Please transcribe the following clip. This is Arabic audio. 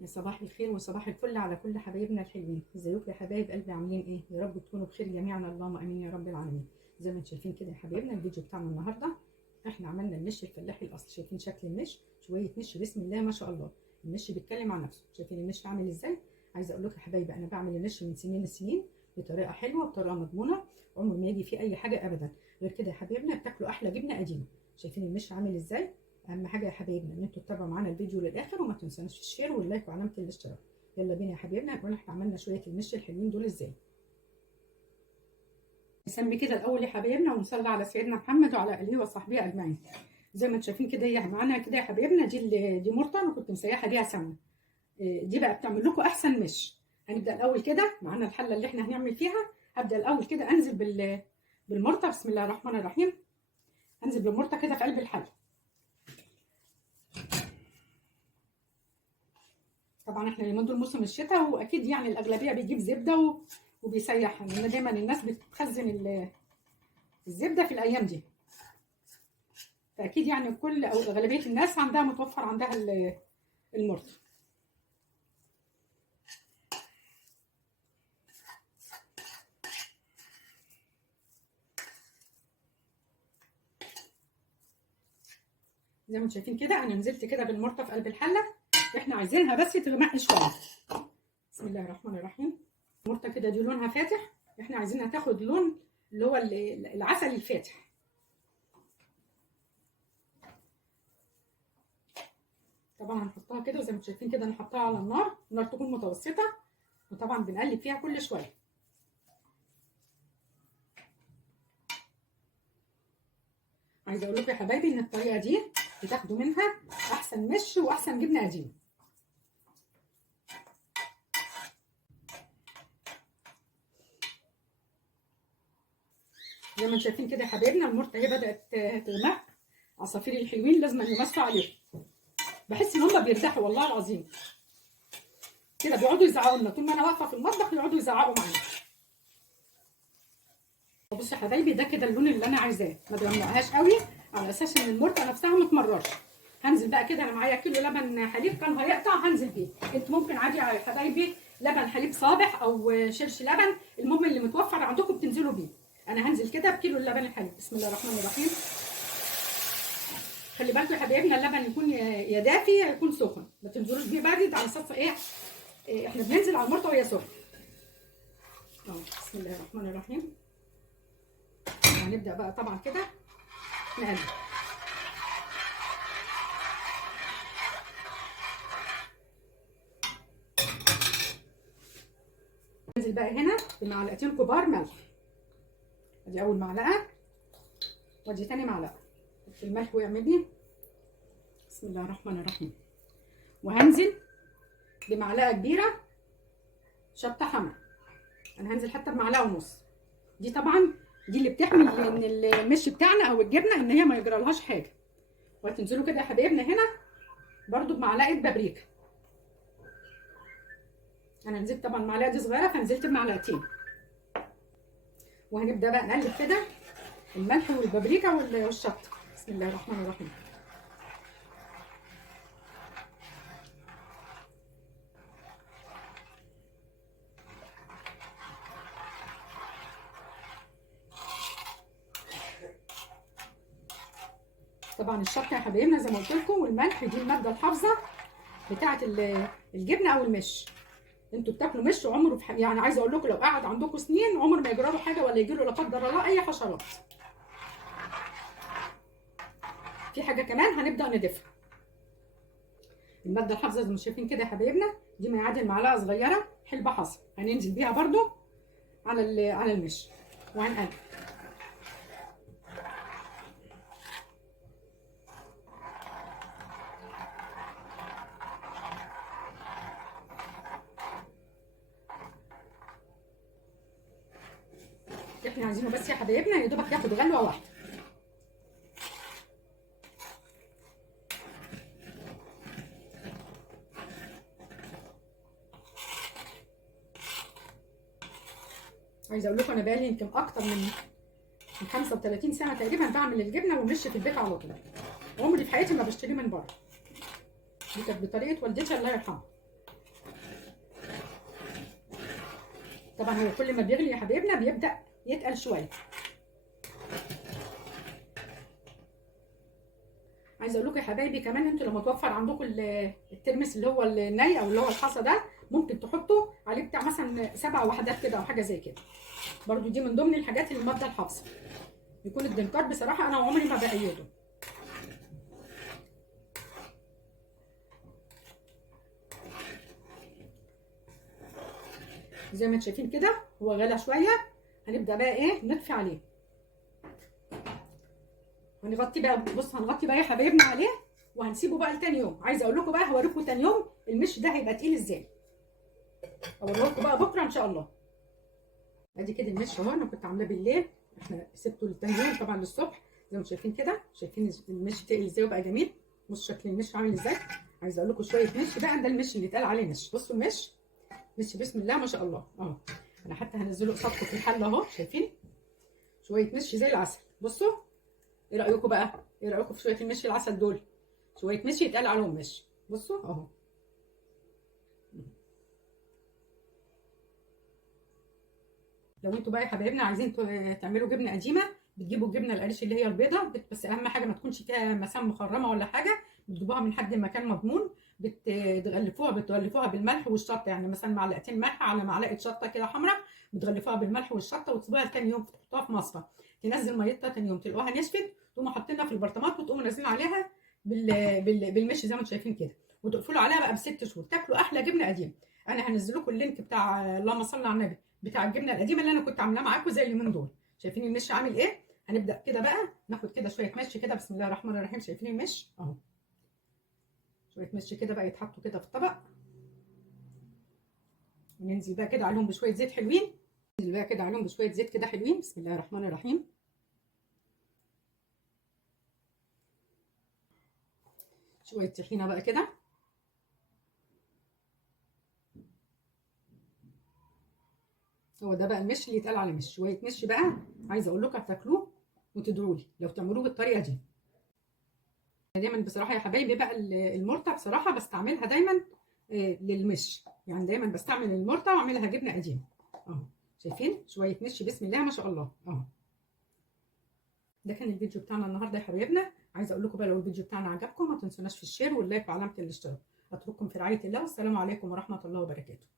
يا صباح الخير وصباح الفل على كل حبايبنا الحلوين. ازيكم يا حبايب قلبي؟ عاملين ايه؟ يا رب تكونوا بخير جميعا، اللهم امين يا رب العالمين. زي ما انتم شايفين كده يا حبايبنا، الفيديو بتاعنا النهارده احنا عملنا المش الفلاحي الاصلي. شايفين شكل المش؟ شويه مش بسم الله ما شاء الله. المش بيتكلم عن نفسه. شايفين المش عامل ازاي؟ عايزه اقول لكم يا حبايبي، انا بعمل المش من سنين السنين بطريقه حلوه بطريقه مضمونه، عمر ما يجي فيه اي حاجه ابدا. غير كده يا حبايبنا بتاكلوا احلى جبنه قديمه. شايفين المش عامل ازاي؟ اهم حاجه يا حبايبنا ان انتوا تتابعوا معانا الفيديو للاخر، وما تنسوناش الشير واللايك وعلامه الاشتراك. يلا بينا يا حبايبنا نقول احنا عملنا شويه المش الحلوين دول ازاي. نسمي كده الاول يا حبايبنا ونصلي على سيدنا محمد وعلى اله وصحبه اجمعين. زي ما انتم شايفين كده هي معانا كده يا حبايبنا، دي مرته انا كنت مسيحه بيها سمنه. دي بقى بتعمل لكم احسن مش. هنبدا الاول كده معانا الحله اللي احنا هنعمل فيها. هبدا الاول كده انزل بالمرته. بسم الله الرحمن الرحيم. انزل بالمرته كده في قلب الحله. طبعا احنا اليومين دول موسم الشتاء، واكيد يعني الاغلبيه بيجيب زبده وبيسيحها، لان دايما الناس بتخزن الزبده في الايام دي. فاكيد يعني كل او اغلبيه الناس عندها متوفر عندها المرطة. زي ما انتم شايفين كده انا نزلت كده بالمرطة في قلب الحله. احنا عايزينها بس تغمق شويه. بسم الله الرحمن الرحيم. المرطة كده دي لونها فاتح، احنا عايزينها تاخد لون اللي هو العسل الفاتح. طبعا هنحطها كده، وزي ما انتم شايفين كده انا حطها على النار تكون متوسطه، وطبعا بنقلب فيها كل شويه. عايزه اقول لكم يا حبايبي ان الطريقه دي بتاخدوا منها احسن مش واحسن جبنه قديمه. زي ما انتم شايفين كده يا حبايبنا المرطه اهي بدات تغمق. عصافير الحلوين لازم يمسوا عليهم. بحس ان هم بيرتاحوا والله العظيم. كده بيقعدوا يزعقوا لنا طول ما انا واقفه في المطبخ، يقعدوا يزعقوا معانا. بصوا يا حبايبي، ده كده اللون اللي انا عايزاه. ما تغمقهاش قوي على اساس ان المرطه نفسها ما تمررش. هنزل بقى كده، انا معايا كيلو لبن حليب كان هيقطع، هنزل بيه. انتوا ممكن عادي يا حبايبي لبن حليب صابح او شرش لبن، المهم اللي متوفر عندكم بتنزلوا بيه. انا هنزل كده بكيلو اللبن الحليب. بسم الله الرحمن الرحيم. خلي بالكم يا حبايبنا اللبن يكون يا دافي يا يكون سخن، ما تنزلوش بيه بارد على اساس ايه احنا بننزل على المرطه وهي سخنه. بسم الله الرحمن الرحيم. هنبدا بقى طبعا كده نقلب. ننزل بقى هنا بمعلقتين كبار ملح. ادي اول معلقه، وادي تاني معلقه. الملح واعملي. بسم الله الرحمن الرحيم. وهنزل بمعلقه كبيره شطه حمرا. انا هنزل حتى بمعلقه ونص. دي طبعا دي اللي بتحمي ان المش بتاعنا او الجبنه ان هي ما يجرالهاش حاجه. وهتنزلوا كده يا حبايبنا هنا برده بمعلقه بابريكا. انا نزلت طبعا المعلقه دي صغيره فنزلت بمعلقتين. وهنبدا بقى نقلب كده الملح والبابريكا والشطه. بسم الله الرحمن الرحيم. طبعا الشطه يا حبايبنا زي ما قلت لكم والملح دي الماده الحافظه بتاعه الجبنه او المش. انتوا بتاكلوا مش عمره يعني عايزه اقول لكم لو قعد عندكم سنين عمر ما يجرى له حاجه ولا يجي له لا قدر الله اي حشرات. في حاجه كمان هنبدا نضيفها. الماده الحافظه زي ما شايفين كده يا حبايبنا، دي ما يعادل معلقه صغيره حلبه حصى، هننزل بيها برده على المش وهنقلب. احنا عايزينه بس يا حبايبنا يا دوبك ياخد غلوه واحده. عايزه اقول لكم انا بقالي يمكن اكتر من 35 سنه تقريبا بعمل الجبنه والمش في البيت على طول. عمري في حياتي ما بشتريه من بره. دي كانت بطريقه والدتي الله يرحمها. طبعا هو كل ما بيغلي يا حبايبنا بيبدا يتقل شويه. عايزه اقول لكم يا حبايبي كمان انتوا لما توفر عندكم الترمس اللي هو الني او اللي هو الحصى ده، ممكن تحطوا عليه بتاع مثلا 7 وحدات كده او حاجه زي كده. برضو دي من ضمن الحاجات اللي الماده الحافظه. يكون الدنكار بصراحه انا عمري ما بايده. زي ما انتم شايفين كده هو غلى شويه، هنبدا بقى ايه نطفي عليه. هنغطي بقى، بص هنغطي بقى يا حبايبنا عليه وهنسيبه بقى لتاني يوم. عايزه اقول لكم بقى هوريكم تاني يوم المش ده هيبقى تقيل ازاي. اوريه لكم بقى بكره ان شاء الله. ادي كده المش اهو، انا كنت عاملاه بالليل، احنا سبته لتاني يوم طبعا للصبح. زي ما انتم شايفين كده، شايفين المش تقل ازاي وبقى جميل. بصوا شكل المش عامل ازاي. عايزه اقول لكم شويه مش بقى، ده المش اللي اتقال عليه مش. بصوا المش مش بسم الله ما شاء الله اهو. انا حتى هنزله قصادكم في الحله اهو، شايفين شويه مش زي العسل. بصوا ايه رايكم بقى؟ ايه رايكم في شويه المش العسل دول؟ شويه مش يتقال عليهم مش. بصوا اهو. لو انتوا بقى يا حبايبنا عايزين تعملوا جبنه قديمه، بتجيبوا الجبنه القريش اللي هي البيضه، بس اهم حاجه ما تكونش فيها مسام مخرمه ولا حاجه. بتجيبوها من حد مكان مضمون، بتغلفوها بالملح والشطه، يعني مثلا معلقتين ملح على معلقه شطه كده حمراء. بتغلفوها بالملح والشطه وتسيبوها تاني يوم، تحطوها في مصفى تنزل ميتها تاني يوم، تلاقوها نشفت، تقوموا حاطينها في البرطمانات وتقوموا نازلين عليها بالمش زي ما انتم شايفين كده، وتقفلوا عليها بقى ب6 شهور، تاكلوا احلى جبنه قديمه. انا هنزل لكم اللينك بتاع اللهم صل على النبي بتاع الجبنه القديمه اللي انا كنت عاملاه معاكم زي اليومين دول. شايفين المش عامل ايه؟ هنبدا كده بقى ناخد كده شويه مش كده، بسم الله الرحمن الرحيم. شايفين المش اهو، شويه مش كده بقى يتحطوا كده في الطبق، وننزل بقى كده عليهم بشويه زيت حلوين. ننزل بقى كده عليهم بشويه زيت كده حلوين، بسم الله الرحمن الرحيم. شويه طحينه بقى كده، هو ده بقى المش اللي يتقال على مش. شويه مش بقى عايزه اقول لكم هتاكلوه وتدعوا لي لو تعملوه بالطريقه دي. دايما بصراحه يا حبايبي بقى المرته بصراحه بستعملها دايما للمش، يعني دايما بستعمل المرته واعملها جبنه قديمه اهو. شايفين شويه مش بسم الله ما شاء الله اهو. ده كان الفيديو بتاعنا النهارده يا حبايبنا. عايزه اقول لكم بقى لو الفيديو بتاعنا عجبكم ما تنسوناش في الشير واللايك وعلامه الاشتراك. اترككم في رعايه الله، والسلام عليكم ورحمه الله وبركاته.